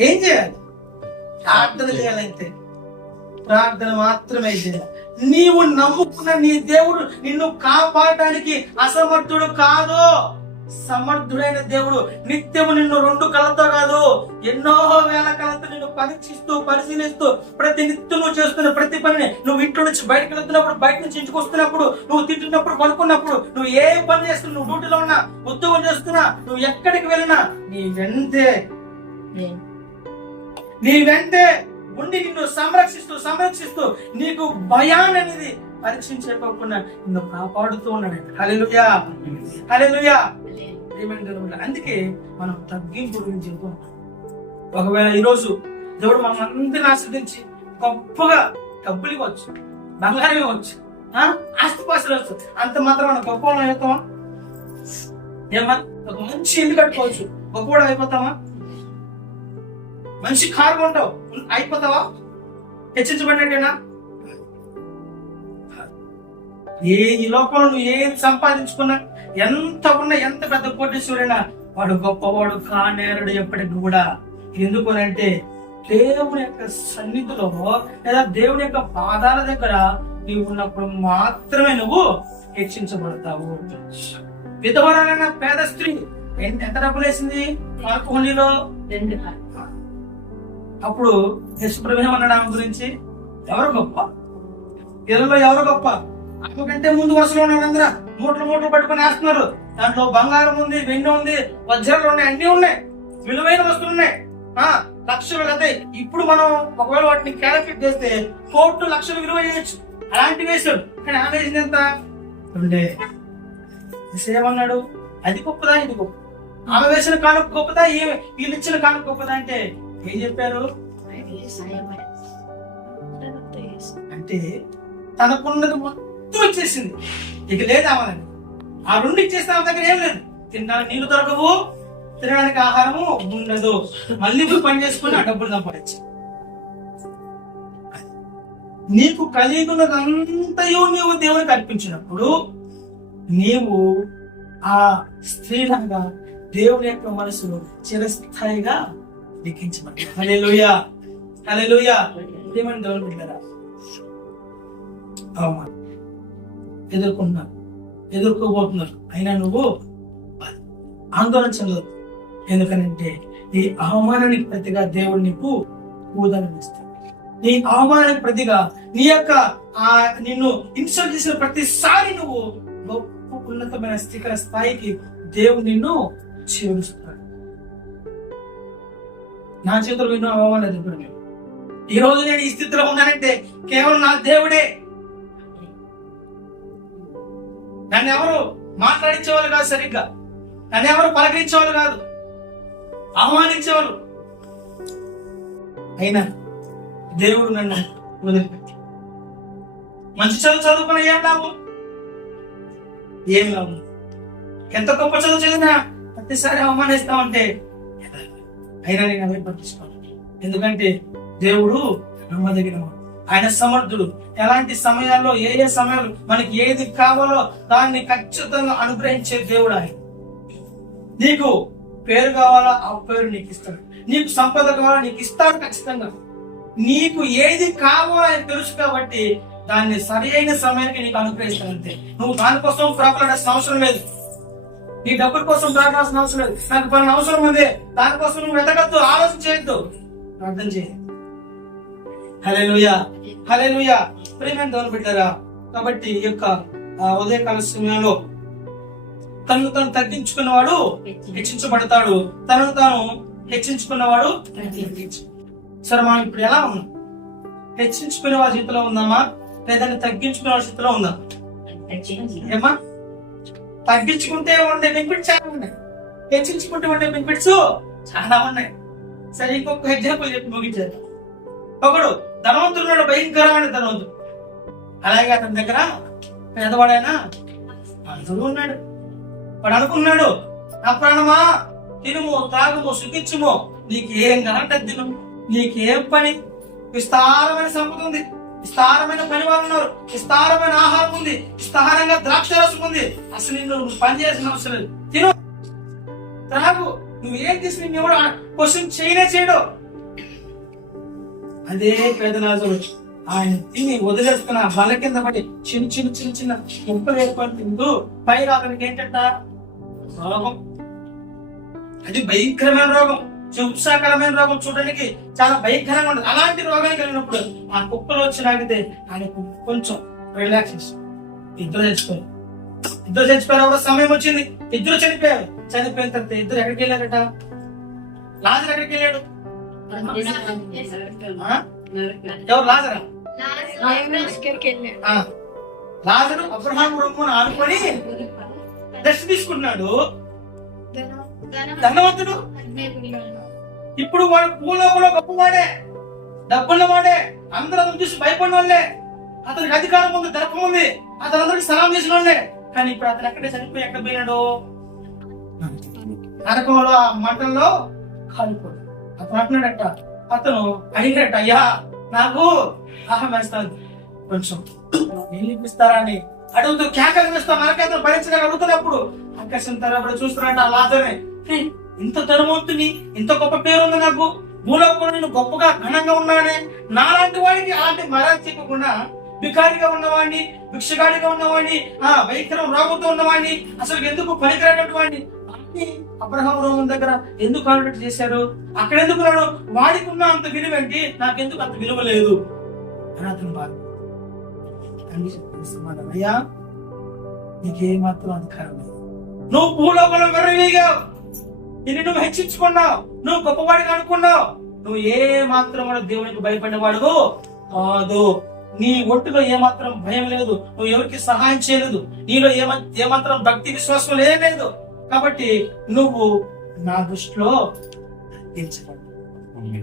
ఏం చేయాలి? ప్రార్థన చేయాలంతే. ప్రార్థన మాత్రమే చేయాలి. నీవు నమ్ముకున్న నీ దేవుడు నిన్ను కాపాడడానికి అసమర్థుడు కాదు, సమర్థుడైన దేవుడు. నిత్యము నిన్ను 2 కళ్ళతో కాదు, ఎన్నో వేల కళ్ళతో నిన్ను పరీక్షిస్తూ పరిశీలిస్తూ ప్రతి నిత్యం నువ్వు చేస్తున్న ప్రతి పనిని, నువ్వు ఇంట్లో నుంచి బయటకు వెళ్తున్నప్పుడు, బయట నుంచి ఇంటికి వస్తున్నప్పుడు, నువ్వు తింటున్నప్పుడు, పడుకున్నప్పుడు, నువ్వు ఏ పని చేస్తున్నా, నువ్వు డ్యూటీలో ఉన్నా, ఉద్యోగం చేస్తున్నా, నువ్వు ఎక్కడికి వెళ్ళినా నీ వెంటే ఉండి నిన్ను సంరక్షిస్తూ నీకు భయాన్ని అనేది పరీక్షించకపోకుండా నిన్ను కాపాడుతూ ఉన్నాడు. హల్లెలూయా, హల్లెలూయా. అందుకే మనం తగ్గింపు గురించి చెప్పుకుంటాం. ఒకవేళ ఈరోజు దేవుడు మనం అందరిని ఆశ్రదించి గొప్పగా డబ్బులు ఇవ్వచ్చు, బంగారం ఇవ్వచ్చు, ఆస్తిపాస్తులు వచ్చు, అంత మాత్రం మనం గొప్ప అయిపోతామా? ఏమన్నా ఒక మంచి ఇల్లు కట్టుకోవచ్చు, గొప్ప అయిపోతామా? మంచి కారు కొంటావు, అయిపోతావా? హెచ్చించబడినట్టేనా? ఈ లోకంలో నువ్వు ఏం సంపాదించుకున్నా, ఎంత ఉన్నా, ఎంత పెద్ద కోటీశ్వరుడైనా వాడు గొప్పవాడు కానేరుడు ఎప్పటికి కూడా. ఎందుకు అంటే దేవుని యొక్క సన్నిధిలో లేదా దేవుని యొక్క పాదాల దగ్గర నీవు ఉన్నప్పుడు మాత్రమే నువ్వు హెచ్చించబడతావు. విధవరాలైన పేద స్త్రీ ఎంత డబ్బులు వేసింది మార్కు హుండీలో? 2. అప్పుడు యశుప్రభు అన్నాడు ఆమె గురించి, ఎవరు గొప్ప? ఇళ్ళలో ఎవరు గొప్ప? ఆమె కంటే ముందు వరుసలో ఉన్న వాళ్ళందరూ మూటలు పట్టుకుని వేస్తున్నారు. దాంట్లో బంగారం ఉంది, వెండి ఉంది, వజ్రాలు ఉన్నాయి, అన్ని ఉన్నాయి, విలువైన వస్తువులు ఉన్నాయి, లక్షలు. అయితే ఇప్పుడు మనం ఒకవేళ వాటిని క్యాలిక్యులేట్ చేస్తే 4 లక్షలు విలువ చేయొచ్చు. అలాంటివి వేసాడు. కానీ ఆమె వేసింది ఎంత? 2. ఏమన్నాడు? అది గొప్పదా, ఇది గొప్ప? ఆమె వేసిన కానుక గొప్పదా, వీళ్ళు ఇచ్చిన కానుక గొప్పదా అంటే ఏం చెప్పారు? అంటే తనకున్నది మొత్తం ఇచ్చేసింది, ఇక లేదు ఆమెని. ఆ 2 ఇచ్చేస్తే ఆమె దగ్గర ఏం లేదు. తినడానికి నీళ్లు దొరకవు, తినడానికి ఆహారము ఉండదు, మళ్ళీ పని చేసుకుని ఆ డబ్బులు సంపాదించు. నీకు కలిగినదంతయు నీవు దేవునికి అర్పించినప్పుడు నీవు ఆ స్త్రీలాగా దేవుని యొక్క మనసును చిరస్థాయిగా లిఖించబడ్డావు. హల్లెలూయా, హల్లెలూయా. ఏమని దేవుని బిడ్డలారా, అవమానం ఎదుర్కోబోతున్నారు, అయినా నువ్వు ఆందోళన చెందదు. ఎందుకనంటే నీ అవమానానికి ప్రతిగా దేవుడు నీకు ఊదనం ఇస్తాడు. నీ అవమానానికి ప్రతిగా నీ యొక్క నిన్ను ఇన్సల్ట్ చేసిన ప్రతిసారి నువ్వు గొప్ప ఉన్నతమైన స్థిర స్థాయికి దేవుడు నిన్ను చేరుస్తాడు. నా చేతులు ఎన్నో అవమానాలు ఎదుర్కొన్నాను. ఈ రోజు నేను ఈ స్థితిలో ఉన్నానంటే కేవలం నా దేవుడే. నన్ను ఎవరు మాట్లాడించేవాళ్ళు కాదు, సరిగ్గా నన్ను ఎవరు పలకరించేవాళ్ళు కాదు, అవమానించేవాళ్ళు. అయినా దేవుడు నన్ను వదిలిపెట్టి మంచి చదువుకున్న ఏం లాభం? ఏం లాభం? ఎంత గొప్ప చదువు చదివినా ప్రతిసారి అవమానిస్తామంటే అయినా నేను అవే పట్టించుకోను. ఎందుకంటే దేవుడు నమ్మదగిన, ఆయన సమర్థుడు. ఎలాంటి సమయాల్లో ఏ సమయాలు మనకి ఏది కావాలో దాన్ని ఖచ్చితంగా అనుగ్రహించే దేవుడు ఆయన. నీకు పేరు కావాలా, ఆ పేరు నీకు ఇస్తాడు. నీకు సంపద కావాలా, నీకు ఇస్తాడు ఖచ్చితంగా. నీకు ఏది కావాలో ఆయన తెలుసు కాబట్టి దాన్ని సరి అయిన సమయానికి నీకు అనుగ్రహిస్తానంతే. నువ్వు దానికోసం ప్రాకులాడాల్సిన అవసరం లేదు, నీ డబ్బుల కోసం ప్రాకులాడాల్సిన అవసరం లేదు. నాకు పని అవసరం ఉంది, దానికోసం నువ్వు వెతకద్దు, ఆలోచన చేయొద్దు, ప్రార్థన చేయ. హల్లెలూయా, హల్లెలూయా. ప్రియమైన దేవుని బిడ్డలారా, కాబట్టి ఈ యొక్క ఉదయకాల సమయంలో తనను తాను తగ్గించుకున్నవాడు హెచ్చించబడతాడు, తనను తాను హెచ్చించుకున్నవాడు. సరే, మనం ఇప్పుడు ఎలా ఉన్నాం? హెచ్చించుకునే వాళ్ళ స్థితిలో ఉందామా, లేదంటే తగ్గించుకునే వాళ్ళ స్థితిలో ఉందా? ఏమా, తగ్గించుకుంటే ఉండే బెనిఫిట్స్ చాలా ఉన్నాయి, హెచ్చించుకుంటే ఉండే బెనిఫిట్స్ చాలా ఉన్నాయి. సరే ఇంకొక ఎగ్జాంపుల్ చెప్పి ముగించారు. ఒకడు ధనవంతుడు, భయంకరమైన ధనవంతుడు. అలాగే అతని దగ్గర పేదవాడైనా అందరూ ఉన్నాడు. వాడు అనుకున్నాడు, నా ప్రాణమా తినుము తాగుము సుఖించుము, నీకేం కావాలంటే తిను, నీకేం పని, విస్తారమైన సంపద ఉంది, విస్తారమైన పని వాళ్ళు ఉన్నారు, విస్తారమైన ఆహారం ఉంది, విస్తారంగా ద్రాక్షరసం ఉంది, అసలు నువ్వు పని చేసిన అవసరం లేదు, తిను త్రాగు, నువ్వేం తీసుకుని నువ్వు కూడా క్వశ్చన్ చేయడు. అదే పేదరాజు ఆయన తిని వదిలేస్తున్న బల కింద పడి చిన్న చిన్న చిన్న చిన్న ముక్కలు వేసుకొని తింటూ పైగా అతనికి ఏంటంట రోగం. అది భయంకరమైన రోగం, ఉత్సాహకరమైన రోగం, చూడడానికి చాలా భయంకరంగా ఉంటుంది. అలాంటి రోగానికి కలిగినప్పుడు ఆ కుక్కలు వచ్చి లాగితే ఆయనకు కొంచెం రిలాక్సేషన్. ఇద్దరు చచ్చిపోయారు. ఒక సమయం వచ్చింది, ఇద్దరు చనిపోయారు. చనిపోయిన తర్వాత ఇద్దరు ఎక్కడికి వెళ్ళారట? లాజరు ఎక్కడికి వెళ్ళాడు? ఎవరు? లాజరా? లాజరు అబ్రహాము రొమ్మును ఆనుకొని రెస్ట్ తీసుకుంటున్నాడు. ధనవంతుడు. ఇప్పుడు వాడు భూలోకంలో గొప్పవాడే, డబ్బున్నవాడే, అందరూ అతను చూసి భయపడిన వాళ్ళే, అతనికి అధికారం ఉంది, దర్పం ఉంది, అతను అందరికి సలాం చేసిన వాళ్ళే. కానీ ఇప్పుడు అతను ఎక్కడే చనిపోయి ఎక్కడ పోయినాడు? నరకంలో ఆ మంటల్లో కాలిపోయాడు. అతను అంటున్నాడట, అతను అడిగాడట, అయ్యా నాకు ఆహం వేస్తాను, కొంచెం నీళ్ళు ఇప్పిస్తారా అని అడుగుతూ కేకలు వేస్తా. నరకైతే భరించడానికి అడుగుతున్నప్పుడు ఆకాశం తరబడి చూస్తున్నాడు ఆ లాజరుని. ఇంత ధనవంతుని, ఇంత గొప్ప పేరు ఉంది నాకు, భూలోకంలో నేను గొప్పగా ఘనంగా ఉన్నానే, నాలాంటి వాడికి అలాంటి మరాలు చెప్పకుండా బికారిగా ఉన్నవాడిని, భిక్షగాడిగా ఉన్నవాడిని, భయంకరం రోగంతో ఉన్నవాడిని, అసలు ఎందుకు పనికిరానటువంటి వాడిని అబ్రహాము రోమన్ దగ్గర ఎందుకు కాంటాక్ట్ చేశారు? అక్కడ ఎందుకు రాడు? వాడికి ఉన్న అంత విలువ ఏంటి, నాకెందుకు అంత విలువ లేదు అని అతను బాధ. అయ్యా నీకేమాత్రం అధికారం లేదు, నువ్వు భూలోకంలో విర్రవీగావు, ఇది నువ్వు హెచ్చించుకున్నావు, నువ్వు గొప్పవాడిగా అనుకున్నావు, నువ్వు ఏ మాత్రం కూడా దేవునికి భయపడినవాడు కాదు. నీ ఒట్టులో ఏమాత్రం భయం లేదు, నువ్వు ఎవరికి సహాయం చేయలేదు, నీలో ఏమాత్రం భక్తి విశ్వాసం లేదు. కాబట్టి నువ్వు నా దృష్టిలో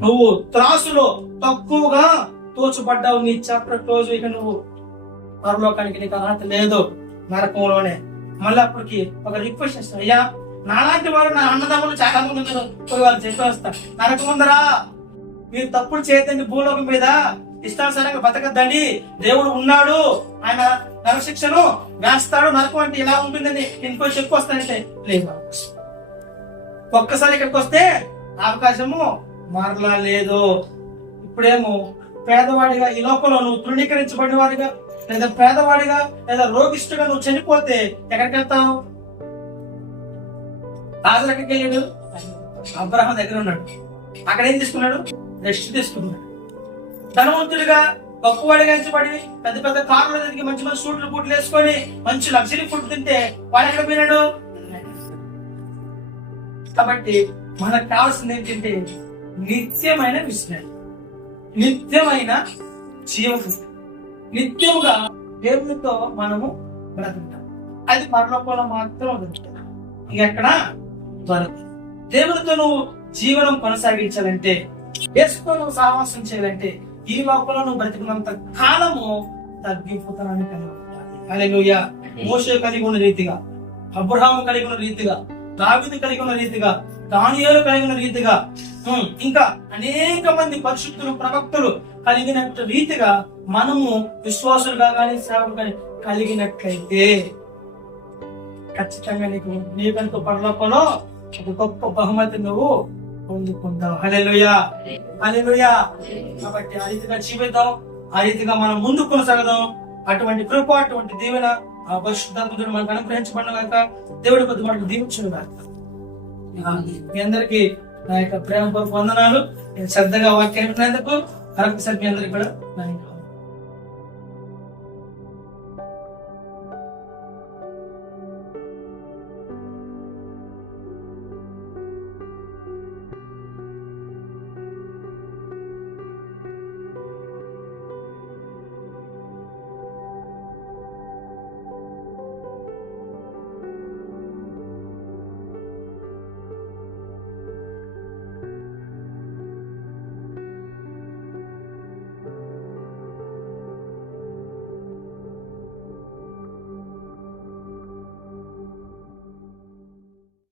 నువ్వు త్రాసులో తక్కువగా తోచుపడ్డావు. నీ చాప్టర్ క్లోజ్. ఇక నువ్వు పరలోకానికి నీకు అర్హత లేదు, నరకంలోనే. మళ్ళీ అప్పటికి ఒక రిక్వెస్ట్ చేస్తాను, అయ్యా నాలాంటి వారు నా అన్నదమ్ములు చాలా మంది ఉన్నారు, వాళ్ళు చెప్పి వస్తా, నరకం ఉందరా, మీరు తప్పులు చేయదండి, భూలోకం మీద ఇష్టానుసారంగా బతకద్దండి, దేవుడు ఉన్నాడు, ఆయన నరశిక్షను వేస్తాడు, నరకం అంటే ఇలా ఉంటుందని ఇంకో చెప్పు వస్తానంటే లేదు. ఒక్కసారి ఇక్కడికి వస్తే అవకాశము మరలా లేదు. ఇప్పుడేమో పేదవాడిగా ఈ లోకంలో నువ్వు తృణీకరించబడిన వాడిగా, లేదా పేదవాడిగా, లేదా రోగిష్టుగా నువ్వు చనిపోతే ఎక్కడికి వెళ్తావు? లాజరు ఎక్కడికి వెళ్ళాడు? అబ్రహాం దగ్గర ఉన్నాడు. అక్కడ ఏం తీసుకున్నాడు? రెస్ట్ తీసుకున్నాడు. ధనవంతుడిగా గొప్పవాడిగా ఎంచబడి పెద్ద పెద్ద కార్లు తిరిగి మంచి మంచి సూట్లు బూట్లు వేసుకొని మంచి లగ్జరీ ఫుడ్ తింటే వాడు ఎక్కడ పోయినాడు? కాబట్టి మనకు కావాల్సింది ఏంటంటే నిత్యమైన విశ్రాంతి, నిత్యమైన జీవనం, నిత్యముగా దేవునితో మనము బ్రతుకుతాం. అది పరలోకంలో మాత్రం దొరుకుతుంది, ఇంకెక్కడ దొరకదు. దేవునితో నువ్వు జీవనం కొనసాగించాలంటే, యేసుతో నువ్వు సహవాసం చేయాలంటే, ఈ లోకంలో నువ్వు బ్రతికినంత కాలము తగ్గిపోతానని కలిగి ఉండాలి. హల్లెలూయా. మోషే కలిగి ఉన్న రీతిగా, అబ్రహాము కలిగి ఉన్న రీతిగా, దావీదు కలిగి ఉన్న రీతిగా, దానియేలు కలిగి ఉన్న రీతిగా, ఇంకా అనేక మంది పరిశుద్ధులు ప్రవక్తలు కలిగినట్టు రీతిగా మనము విశ్వాసులుగా కానీ సేవలు కానీ కలిగినట్లయితే ఖచ్చితంగా నీకంటూ పరలోకంలో ఒక గొప్ప బహుమతి నువ్వు పొందుకుంటావు. హల్లెలూయా, హల్లెలూయా. కాబట్టి ఆ రీతిగా జీవిద్దాం, ఆ రీతిగా మనం ముందుకు కొనసాగదాం. అటువంటి కృప, అటువంటి దీవెన ఆ పరిశుద్ధాత్మను మనకు అనుగ్రహించబడిన గాక. దేవుడి కొద్ది మనకు దీవించును గాక. మీ అందరికీ నా యొక్క ప్రేమపూర్వక వందనాలు. నేను శ్రద్ధగా వాక్యం విన్నందుకు మరొకసారి మీ అందరికీ కూడా